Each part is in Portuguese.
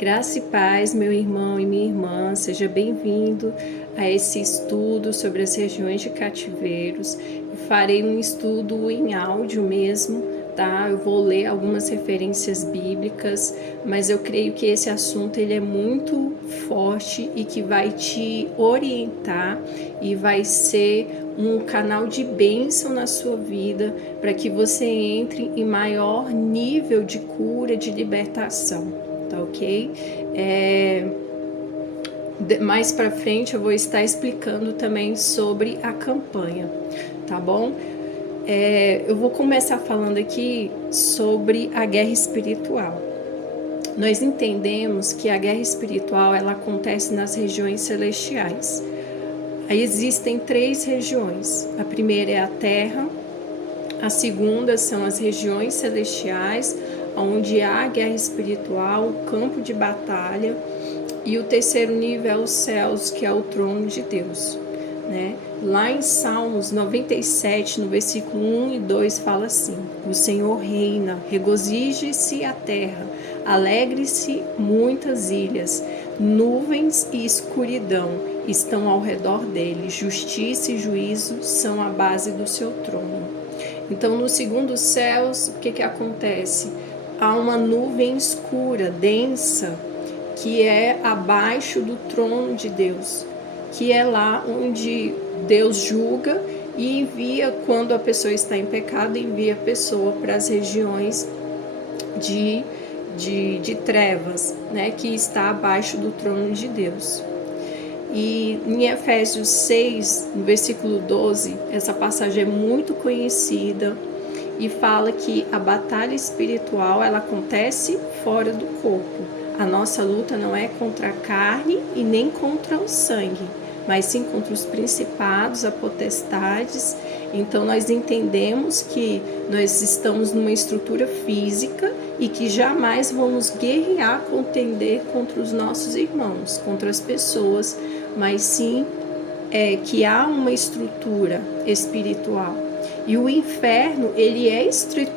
Graça e paz, meu irmão e minha irmã, seja bem-vindo a esse estudo sobre as regiões de cativeiros. Eu farei um estudo em áudio mesmo, tá? Eu vou ler algumas referências bíblicas, mas eu creio que esse assunto ele é muito forte e que vai te orientar e vai ser um canal de bênção na sua vida para que você entre em maior nível de cura, de libertação. Tá ok? Mais para frente eu vou estar explicando também sobre a campanha, tá bom? Eu vou começar falando aqui sobre a guerra espiritual. Nós entendemos que a guerra espiritual ela acontece nas regiões celestiais. Aí existem 3 regiões. A primeira é a terra, a segunda são as regiões celestiais, onde há guerra espiritual, o campo de batalha, e o terceiro nível é os céus, que é o trono de Deus, né? Lá em Salmos 97, no versículo 1 e 2, fala assim: o Senhor reina, regozije-se a terra, alegre-se muitas ilhas, nuvens e escuridão estão ao redor dele, justiça e juízo são a base do seu trono. Então, no segundo céus, o que acontece? Há uma nuvem escura, densa, que é abaixo do trono de Deus, que é lá onde Deus julga e envia, quando a pessoa está em pecado, envia a pessoa para as regiões de trevas, né, que está abaixo do trono de Deus. E em Efésios 6, no versículo 12, essa passagem é muito conhecida e fala que a batalha espiritual ela acontece fora do corpo. A nossa luta não é contra a carne e nem contra o sangue, mas sim contra os principados, as potestades. Então nós entendemos que nós estamos numa estrutura física e que jamais vamos guerrear, contender contra os nossos irmãos, contra as pessoas, mas sim que há uma estrutura espiritual. E o inferno, ele é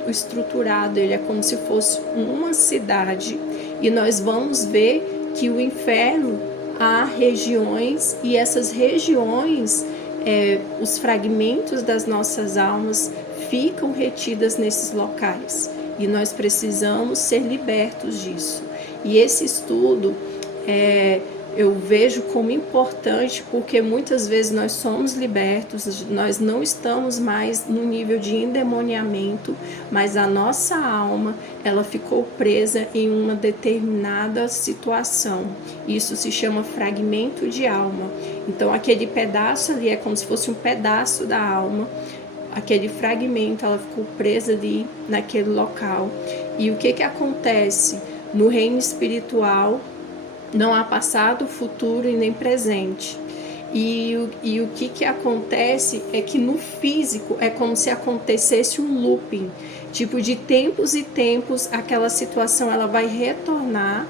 estruturado, ele é como se fosse uma cidade. E nós vamos ver que o inferno há regiões, e essas regiões, os fragmentos das nossas almas ficam retidas nesses locais. E nós precisamos ser libertos disso. E esse estudo eu vejo como importante, porque muitas vezes nós somos libertos, nós não estamos mais no nível de endemoniamento, mas a nossa alma, ela ficou presa em uma determinada situação. Isso se chama fragmento de alma. Então aquele pedaço ali é como se fosse um pedaço da alma, aquele fragmento, ela ficou presa ali naquele local. E o que acontece? No reino espiritual, não há passado, futuro e nem presente. E o que acontece é que no físico é como se acontecesse um looping. Tipo, de tempos e tempos, aquela situação ela vai retornar,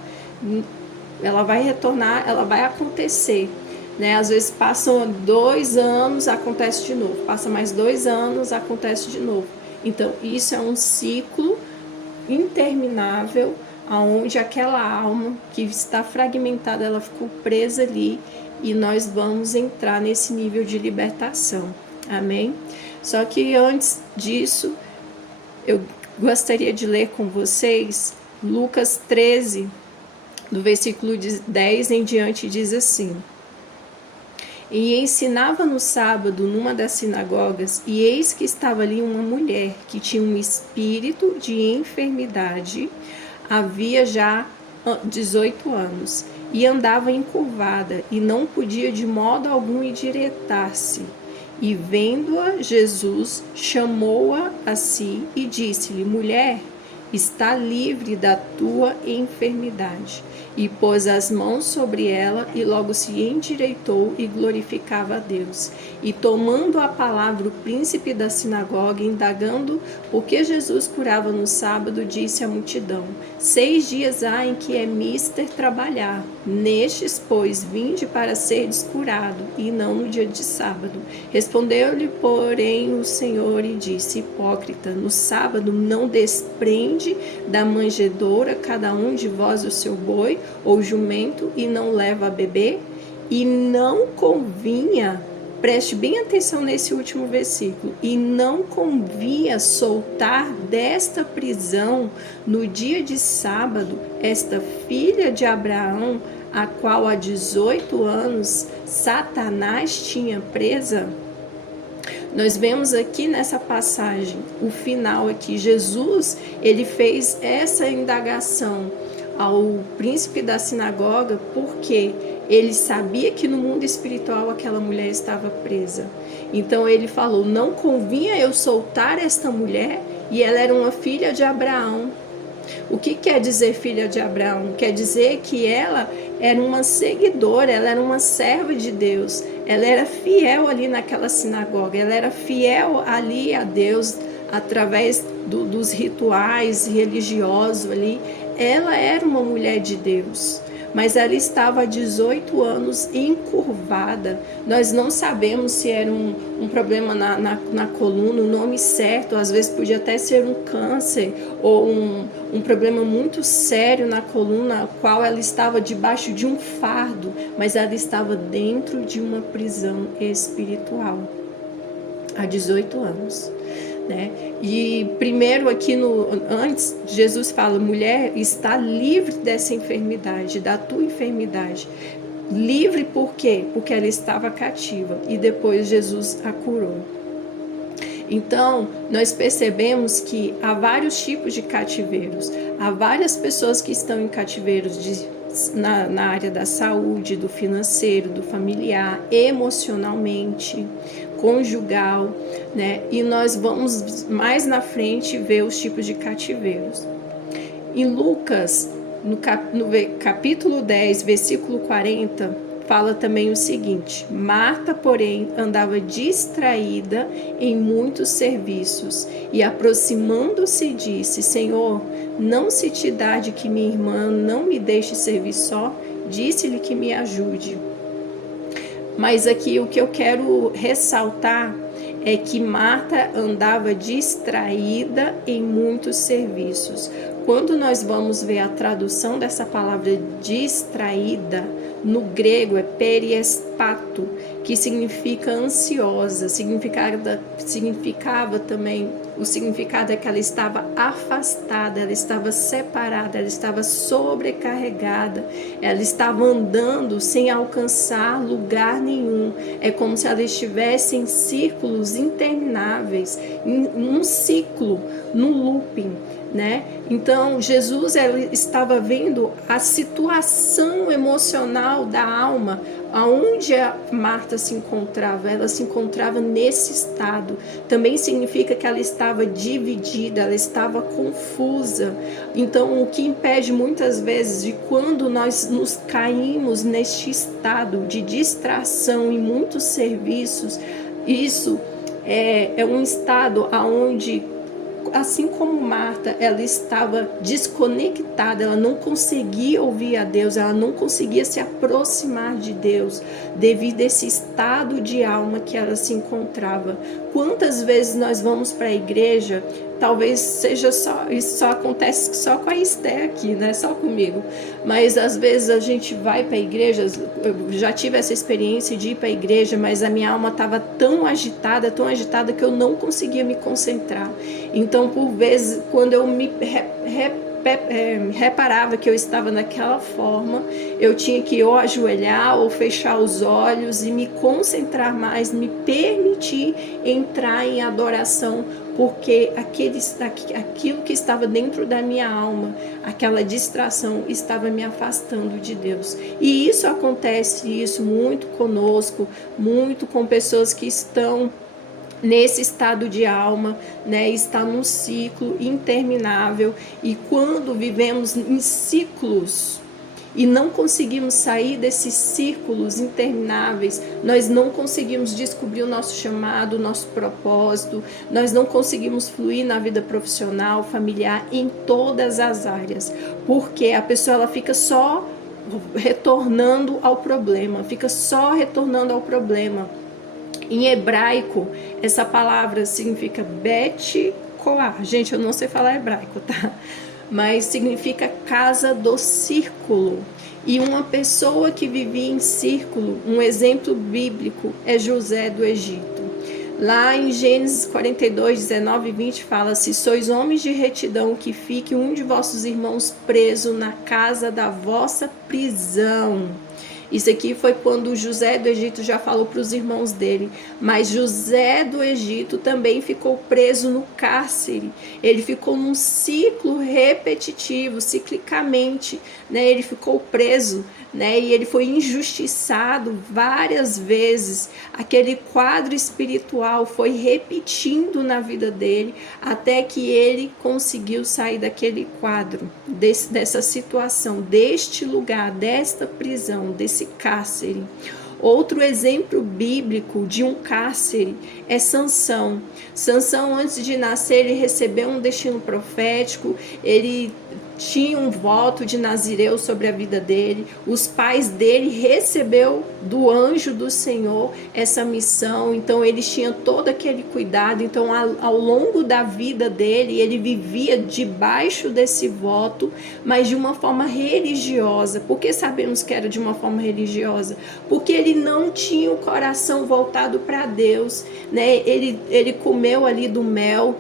ela vai acontecer. Né? Às vezes passam 2 anos, acontece de novo. Passa mais 2 anos, acontece de novo. Então, isso é um ciclo interminável, aonde aquela alma que está fragmentada, ela ficou presa ali, e nós vamos entrar nesse nível de libertação. Amém? Só que antes disso, eu gostaria de ler com vocês Lucas 13, do versículo 10 em diante, diz assim: e ensinava no sábado numa das sinagogas, e eis que estava ali uma mulher que tinha um espírito de enfermidade, havia já 18 anos, e andava encurvada, e não podia de modo algum endireitar-se. E vendo-a, Jesus chamou-a a si e disse-lhe: mulher, está livre da tua enfermidade. E pôs as mãos sobre ela, e logo se endireitou e glorificava a Deus. E tomando a palavra o príncipe da sinagoga, indagando por que Jesus curava no sábado, disse à multidão: 6 dias há em que é mister trabalhar. Nestes, pois, vinde para seres curado, e não no dia de sábado. Respondeu-lhe, porém, o Senhor e disse: hipócrita, no sábado não desprende tende da manjedoura cada um de vós o seu boi ou jumento e não leva a beber? E não convinha, preste bem atenção nesse último versículo, e não convinha soltar desta prisão no dia de sábado esta filha de Abraão, a qual há 18 anos Satanás tinha presa? Nós vemos aqui nessa passagem, o final aqui, Jesus, ele fez essa indagação ao príncipe da sinagoga, porque ele sabia que no mundo espiritual aquela mulher estava presa. Então ele falou, não convinha eu soltar esta mulher, e ela era uma filha de Abraão. O que quer dizer filha de Abraão? Quer dizer que ela era uma seguidora, ela era uma serva de Deus, ela era fiel ali naquela sinagoga, ela era fiel ali a Deus através dos rituais religiosos ali. Ela era uma mulher de Deus, mas ela estava há 18 anos encurvada. Nós não sabemos se era um problema na coluna, o nome certo, às vezes podia até ser um câncer ou um problema muito sério na coluna, qual ela estava debaixo de um fardo, mas ela estava dentro de uma prisão espiritual há 18 anos. Né? E primeiro aqui antes Jesus fala, mulher, está livre dessa enfermidade, da tua enfermidade. Livre por quê? Porque ela estava cativa, e depois Jesus a curou. Então nós percebemos que há vários tipos de cativeiros, há várias pessoas que estão em cativeiros na área da saúde, do financeiro, do familiar, emocionalmente, conjugal, né? E nós vamos mais na frente ver os tipos de cativeiros. Em Lucas, no capítulo 10, versículo 40, fala também o seguinte: Marta, porém, andava distraída em muitos serviços, e aproximando-se disse, Senhor, não se te dá de que minha irmã não me deixe servir só? Disse-lhe que me ajude. Mas aqui o que eu quero ressaltar é que Marta andava distraída em muitos serviços. Quando nós vamos ver a tradução dessa palavra distraída, no grego é periespato, que significa ansiosa, significava também, o significado é que ela estava afastada, ela estava separada, ela estava sobrecarregada, ela estava andando sem alcançar lugar nenhum. É como se ela estivesse em círculos intermináveis, em um ciclo, num looping, né? Então Jesus estava vendo a situação emocional da alma, aonde a Marta se encontrava. Ela se encontrava nesse estado. Também significa que ela estava dividida, ela estava confusa. Então o que impede muitas vezes de quando nós nos caímos neste estado de distração em muitos serviços, isso é um estado aonde, assim como Marta, ela estava desconectada, ela não conseguia ouvir a Deus, ela não conseguia se aproximar de Deus, devido a esse estado de alma que ela se encontrava. Quantas vezes nós vamos para a igreja, talvez seja só, isso só acontece só com a Esté aqui, né? Só comigo, mas às vezes a gente vai para a igreja, eu já tive essa experiência de ir para a igreja, mas a minha alma estava tão agitada que eu não conseguia me concentrar. Então, por vezes, quando eu me reparava que eu estava naquela forma, eu tinha que ou ajoelhar ou fechar os olhos e me concentrar mais, me permitir entrar em adoração, porque aquilo que estava dentro da minha alma, aquela distração, estava me afastando de Deus. E isso acontece muito conosco, muito com pessoas que estão nesse estado de alma, né, está num ciclo interminável. E quando vivemos em ciclos e não conseguimos sair desses círculos intermináveis, nós não conseguimos descobrir o nosso chamado, o nosso propósito, nós não conseguimos fluir na vida profissional, familiar, em todas as áreas, porque a pessoa ela fica só retornando ao problema, Em hebraico, essa palavra significa bet Tecoá. Gente, eu não sei falar hebraico, tá? Mas significa casa do círculo. E uma pessoa que vivia em círculo, um exemplo bíblico, é José do Egito. Lá em Gênesis 42, 19 e 20 fala: se sois homens de retidão, que fique um de vossos irmãos preso na casa da vossa prisão. Isso aqui foi quando José do Egito já falou para os irmãos dele. Mas José do Egito também ficou preso no cárcere. Ele ficou num ciclo repetitivo, ciclicamente, né? Ele ficou preso, né? E ele foi injustiçado várias vezes. Aquele quadro espiritual foi repetindo na vida dele até que ele conseguiu sair daquele quadro, dessa situação, deste lugar, desta prisão, desse cárcere. Outro exemplo bíblico de um cárcere é Sansão. Sansão, antes de nascer, ele recebeu um destino profético, ele tinha um voto de Nazireu sobre a vida dele. Os pais dele recebeu do anjo do Senhor essa missão, então eles tinham todo aquele cuidado. Então ao longo da vida dele, ele vivia debaixo desse voto, mas de uma forma religiosa. Por que sabemos que era de uma forma religiosa? Porque ele não tinha o coração voltado para Deus, né? Ele comeu ali do mel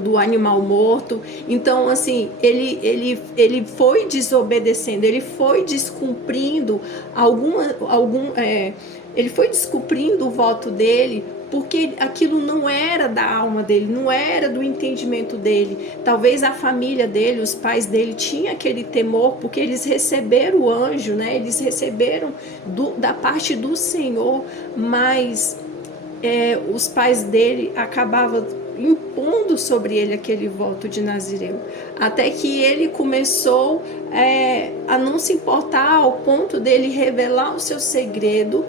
do animal morto. Então, assim, ele foi desobedecendo, ele foi descumprindo ele foi descumprindo o voto dele, porque aquilo não era da alma dele, não era do entendimento dele. Talvez a família dele, os pais dele, tinham aquele temor, porque eles receberam o anjo, né? Eles receberam da parte do Senhor, mas os pais dele acabavam impondo sobre ele aquele voto de Nazireu, até que ele começou a não se importar, ao ponto dele revelar o seu segredo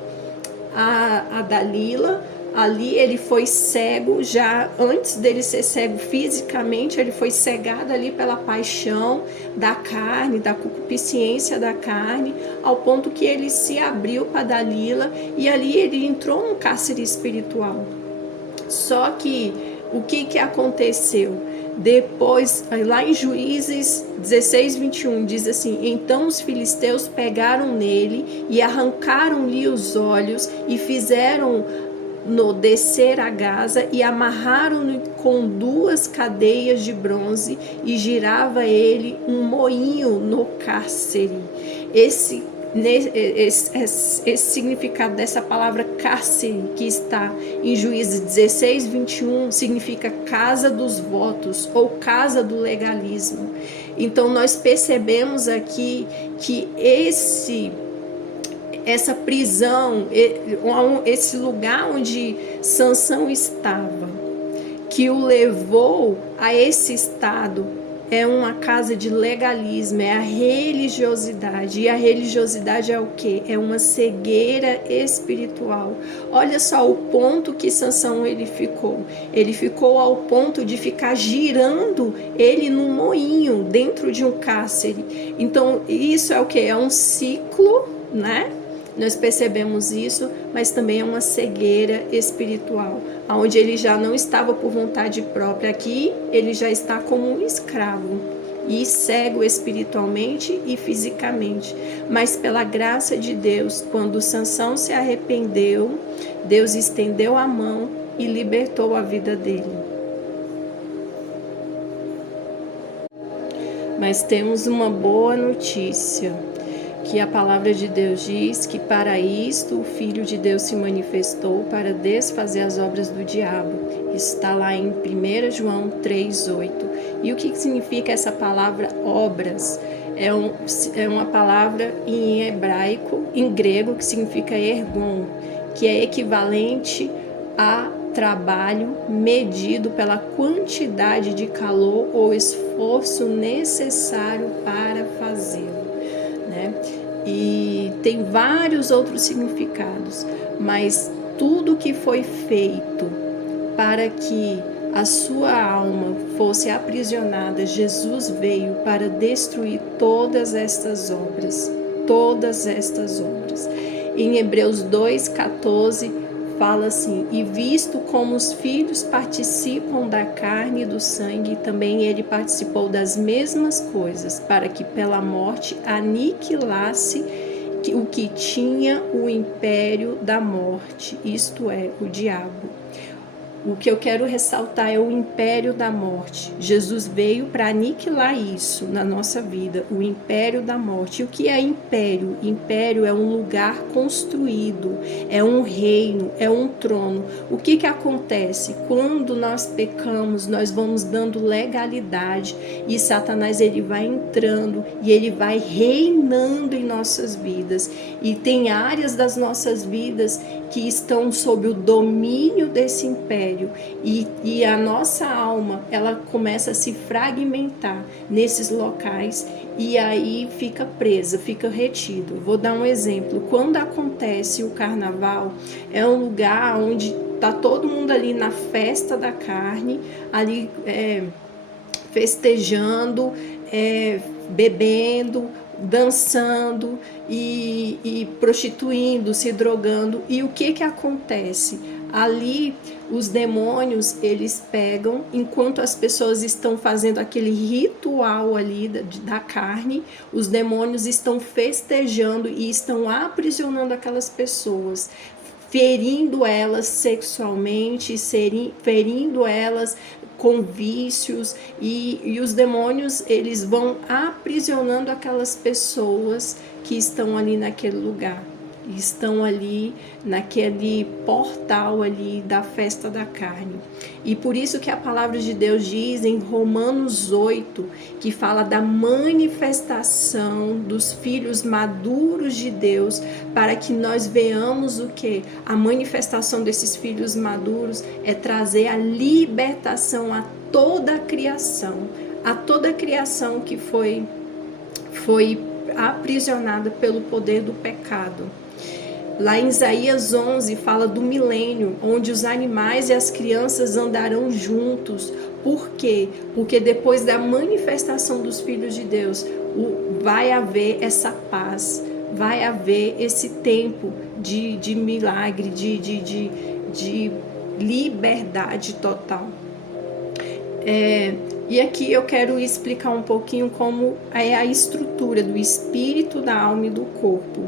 a Dalila. Ali ele foi cego, já antes dele ser cego fisicamente, ele foi cegado ali pela paixão da carne, da concupiscência da carne, ao ponto que ele se abriu para Dalila, e ali ele entrou num cárcere espiritual. Só que o que aconteceu? Depois, lá em Juízes 16, 21, diz assim: então os filisteus pegaram nele e arrancaram-lhe os olhos e fizeram-no descer a Gaza e amarraram-no com 2 cadeias de bronze e girava ele um moinho no cárcere. Esse significado dessa palavra cárcere, que está em Juízes 16, 21, significa casa dos votos ou casa do legalismo. Então nós percebemos aqui que essa prisão, esse lugar onde Sansão estava, que o levou a esse estado, é uma casa de legalismo, é a religiosidade. E a religiosidade é o quê? É uma cegueira espiritual. Olha só o ponto que Sansão ele ficou. Ele ficou ao ponto de ficar girando ele num moinho dentro de um cárcere. Então isso é o quê? É um ciclo, né? Nós percebemos isso, mas também é uma cegueira espiritual, onde ele já não estava por vontade própria. Aqui ele já está como um escravo e cego espiritualmente e fisicamente. Mas pela graça de Deus, quando Sansão se arrependeu, Deus estendeu a mão e libertou a vida dele. Mas temos uma boa notícia, que a palavra de Deus diz que para isto o Filho de Deus se manifestou, para desfazer as obras do diabo. Está lá em 1 João 3,8. E o que significa essa palavra obras? É uma palavra em hebraico, em grego, que significa ergon, que é equivalente a trabalho medido pela quantidade de calor ou esforço necessário para fazê-lo, né? E tem vários outros significados, mas tudo que foi feito para que a sua alma fosse aprisionada, Jesus veio para destruir todas estas obras, todas estas obras. Em Hebreus 2,14 fala assim: e visto como os filhos participam da carne e do sangue, também ele participou das mesmas coisas, para que pela morte aniquilasse o que tinha o império da morte, isto é, o diabo. O que eu quero ressaltar é o império da morte. Jesus veio para aniquilar isso na nossa vida, o império da morte. E o que é império? Império é um lugar construído, é um reino, é um trono. O que acontece? Quando nós pecamos, nós vamos dando legalidade e Satanás ele vai entrando e ele vai reinando em nossas vidas. E tem áreas das nossas vidas que estão sob o domínio desse império e a nossa alma ela começa a se fragmentar nesses locais e aí fica presa, fica retido. Vou dar um exemplo. Quando acontece o carnaval, é um lugar onde tá todo mundo ali na festa da carne, ali festejando, bebendo, dançando e prostituindo, se drogando. E o que acontece? Ali os demônios eles pegam, enquanto as pessoas estão fazendo aquele ritual ali da carne, os demônios estão festejando e estão aprisionando aquelas pessoas, ferindo elas sexualmente, ferindo elas com vícios e os demônios eles vão aprisionando aquelas pessoas que estão ali naquele lugar, estão ali naquele portal ali da festa da carne. E por isso que a palavra de Deus diz em Romanos 8, que fala da manifestação dos filhos maduros de Deus, para que nós veamos o que? A manifestação desses filhos maduros é trazer a libertação a toda a criação que foi aprisionada pelo poder do pecado. Lá em Isaías 11 fala do milênio, onde os animais e as crianças andarão juntos. Por quê? Porque depois da manifestação dos filhos de Deus, vai haver essa paz, vai haver esse tempo de milagre, de liberdade total. E aqui eu quero explicar um pouquinho como é a estrutura do espírito, da alma e do corpo.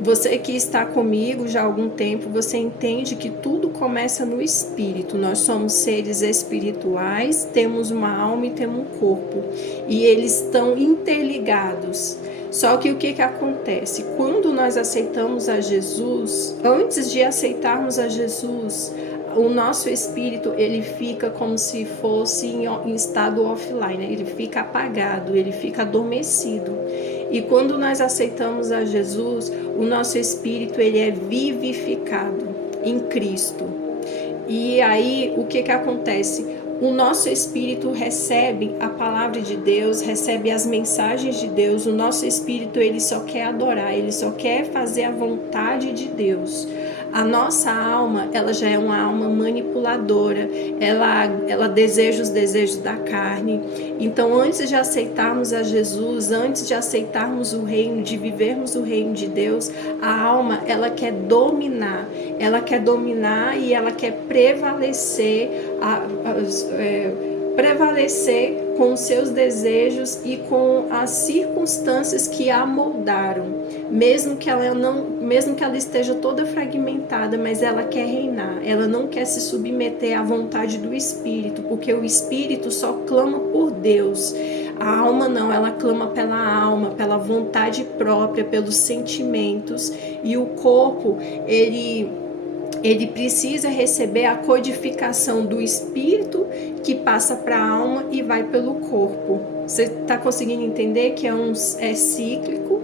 Você que está comigo já há algum tempo, você entende que tudo começa no espírito. Nós somos seres espirituais, temos uma alma e temos um corpo. E eles estão interligados. Só que o que acontece? Quando nós aceitamos a Jesus, antes de aceitarmos a Jesus, o nosso espírito ele fica como se fosse em estado offline, né? Ele fica apagado, ele fica adormecido. E quando nós aceitamos a Jesus, o nosso espírito ele é vivificado em Cristo. E aí o que acontece? O nosso espírito recebe a palavra de Deus, recebe as mensagens de Deus. O nosso espírito ele só quer adorar, ele só quer fazer a vontade de Deus. A nossa alma, ela já é uma alma manipuladora, ela deseja os desejos da carne. Então, antes de aceitarmos a Jesus, antes de aceitarmos o reino, de vivermos o reino de Deus, a alma, ela quer dominar e ela quer prevalecer, prevalecer com os seus desejos e com as circunstâncias que a moldaram, mesmo que ela esteja toda fragmentada, mas ela quer reinar, ela não quer se submeter à vontade do Espírito, porque o Espírito só clama por Deus. A alma não, ela clama pela alma, pela vontade própria, pelos sentimentos, e o corpo, ele precisa receber a codificação do espírito que passa para a alma e vai pelo corpo. Você está conseguindo entender que é cíclico,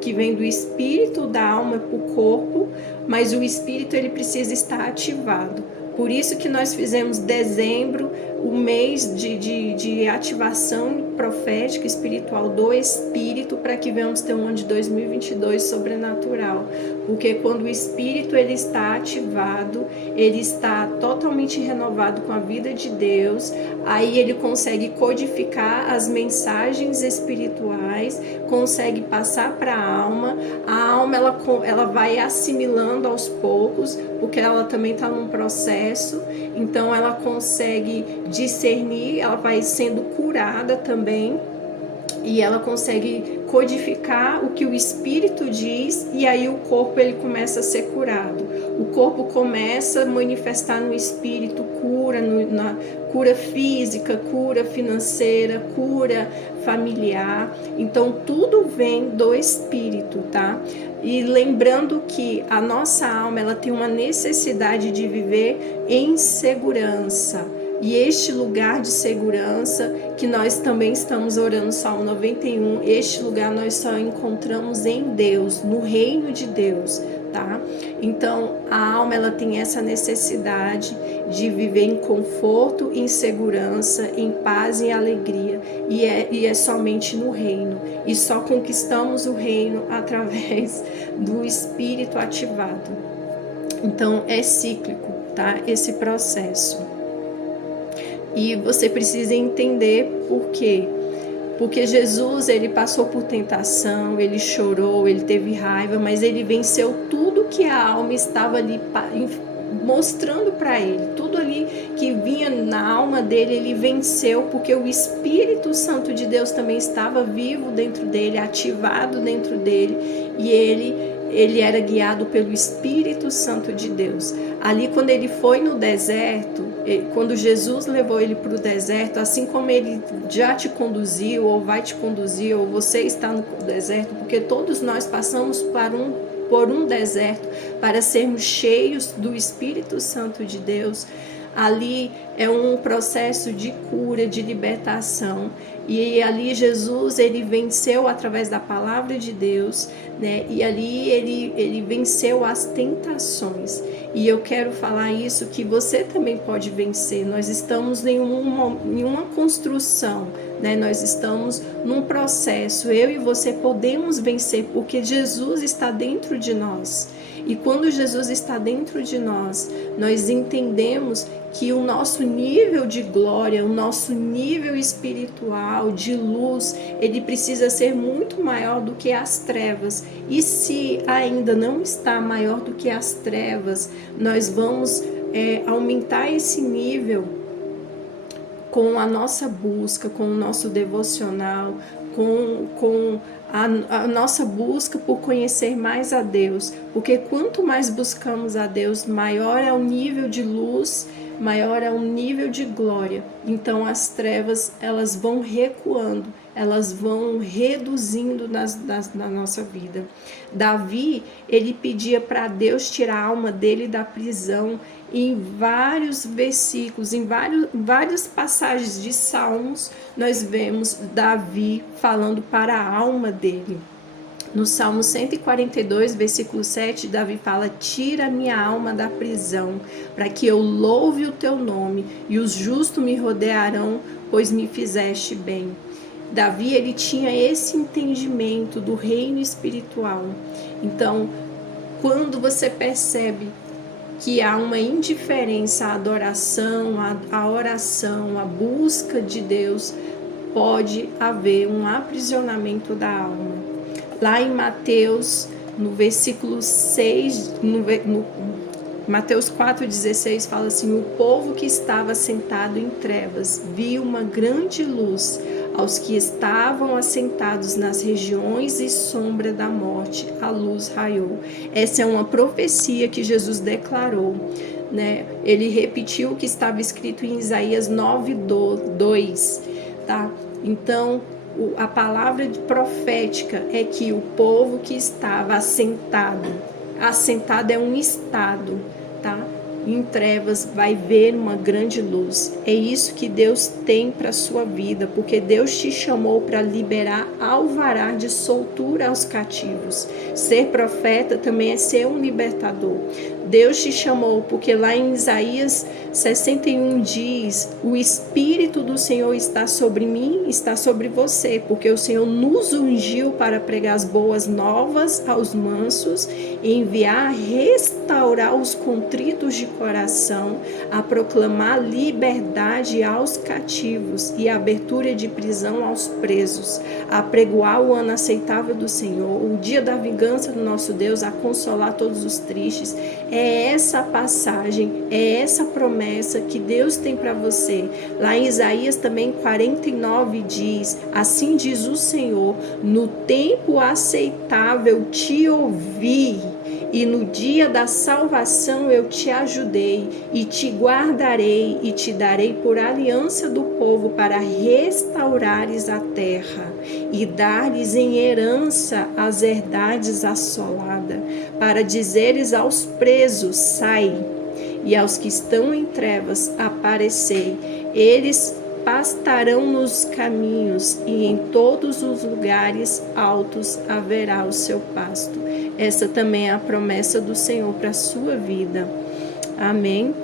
que vem do espírito, da alma para o corpo, mas o espírito ele precisa estar ativado. Por isso que nós fizemos dezembro, o mês de ativação profética espiritual do Espírito, para que venhamos ter um ano de 2022 sobrenatural. Porque quando o Espírito ele está ativado, ele está totalmente renovado com a vida de Deus, aí ele consegue codificar as mensagens espirituais, consegue passar para a alma ela vai assimilando aos poucos, porque ela também está num processo, então ela consegue discernir, ela vai sendo curada também, e ela consegue codificar o que o espírito diz, e aí o corpo ele começa a ser curado. O corpo começa a manifestar no espírito cura, na cura física, cura financeira, cura familiar. Então tudo vem do espírito, tá? E lembrando que a nossa alma ela tem uma necessidade de viver em segurança. E este lugar de segurança que nós também estamos orando, Salmo 91, este lugar nós só encontramos em Deus, no reino de Deus, tá? Então, a alma ela tem essa necessidade de viver em conforto, em segurança, em paz e alegria, e é somente no reino. E só conquistamos o reino através do Espírito ativado. Então, é cíclico, tá? Esse processo. E você precisa entender por quê. Porque Jesus, ele passou por tentação, ele chorou, ele teve raiva, mas ele venceu tudo que a alma estava ali mostrando para ele. Tudo ali que vinha na alma dele, ele venceu, porque o Espírito Santo de Deus também estava vivo dentro dele, ativado dentro dele, e ele era guiado pelo Espírito Santo de Deus. Ali, quando ele foi no deserto, quando Jesus levou ele para o deserto, assim como ele já te conduziu, ou vai te conduzir, ou você está no deserto, porque todos nós passamos por um deserto para sermos cheios do Espírito Santo de Deus. Ali é um processo de cura, de libertação, e ali Jesus ele venceu através da palavra de Deus, né? E ali ele venceu as tentações. E eu quero falar isso, que você também pode vencer. Nós estamos em uma construção, né? Nós estamos num processo. Eu e você podemos vencer, porque Jesus está dentro de nós. E quando Jesus está dentro de nós, nós entendemos que o nosso nível de glória, o nosso nível espiritual, de luz, ele precisa ser muito maior do que as trevas. E se ainda não está maior do que as trevas, nós vamos aumentar esse nível com a nossa busca, com o nosso devocional, com a nossa busca por conhecer mais a Deus, porque quanto mais buscamos a Deus, maior é o nível de luz, maior é o nível de glória. Então as trevas elas vão recuando, elas vão reduzindo na nossa vida. Davi, ele pedia para Deus tirar a alma dele da prisão. Em vários versículos, em várias passagens de Salmos, nós vemos Davi falando para a alma dele. No Salmo 142, versículo 7, Davi fala: tira minha alma da prisão, para que eu louve o teu nome, e os justos me rodearão, pois me fizeste bem. Davi, ele tinha esse entendimento do reino espiritual. Então, quando você percebe que há uma indiferença à adoração, à oração, à busca de Deus, pode haver um aprisionamento da alma. Lá em Mateus, no versículo 6, Mateus 4,16 fala assim: o povo que estava sentado em trevas viu uma grande luz. Aos que estavam assentados nas regiões e sombra da morte, a luz raiou. Essa é uma profecia que Jesus declarou, né? Ele repetiu o que estava escrito em Isaías 9:2, tá? Então, a palavra profética é que o povo que estava assentado é um estado, tá? Em trevas vai ver uma grande luz. É isso que Deus tem para a sua vida, porque Deus te chamou para liberar alvará de soltura aos cativos. Ser profeta também é ser um libertador. Deus te chamou, porque lá em Isaías 61 diz: o Espírito do Senhor está sobre mim, está sobre você, porque o Senhor nos ungiu para pregar as boas novas aos mansos, enviar, restaurar os contritos de coração, a proclamar liberdade aos cativos e abertura de prisão aos presos, a pregoar o ano aceitável do Senhor, o dia da vingança do nosso Deus, a consolar todos os tristes. É essa passagem, é essa promessa que Deus tem para você. Lá em Isaías também 49 diz: assim diz o Senhor, no tempo aceitável te ouvi, e no dia da salvação eu te ajudei, e te guardarei, e te darei por aliança do povo, para restaurares a terra, e dar-lhes em herança as herdades assoladas, para dizeres aos presos: sai, e aos que estão em trevas: aparecei. Eles pastarão nos caminhos, e em todos os lugares altos haverá o seu pasto. Essa também é a promessa do Senhor para a sua vida. Amém.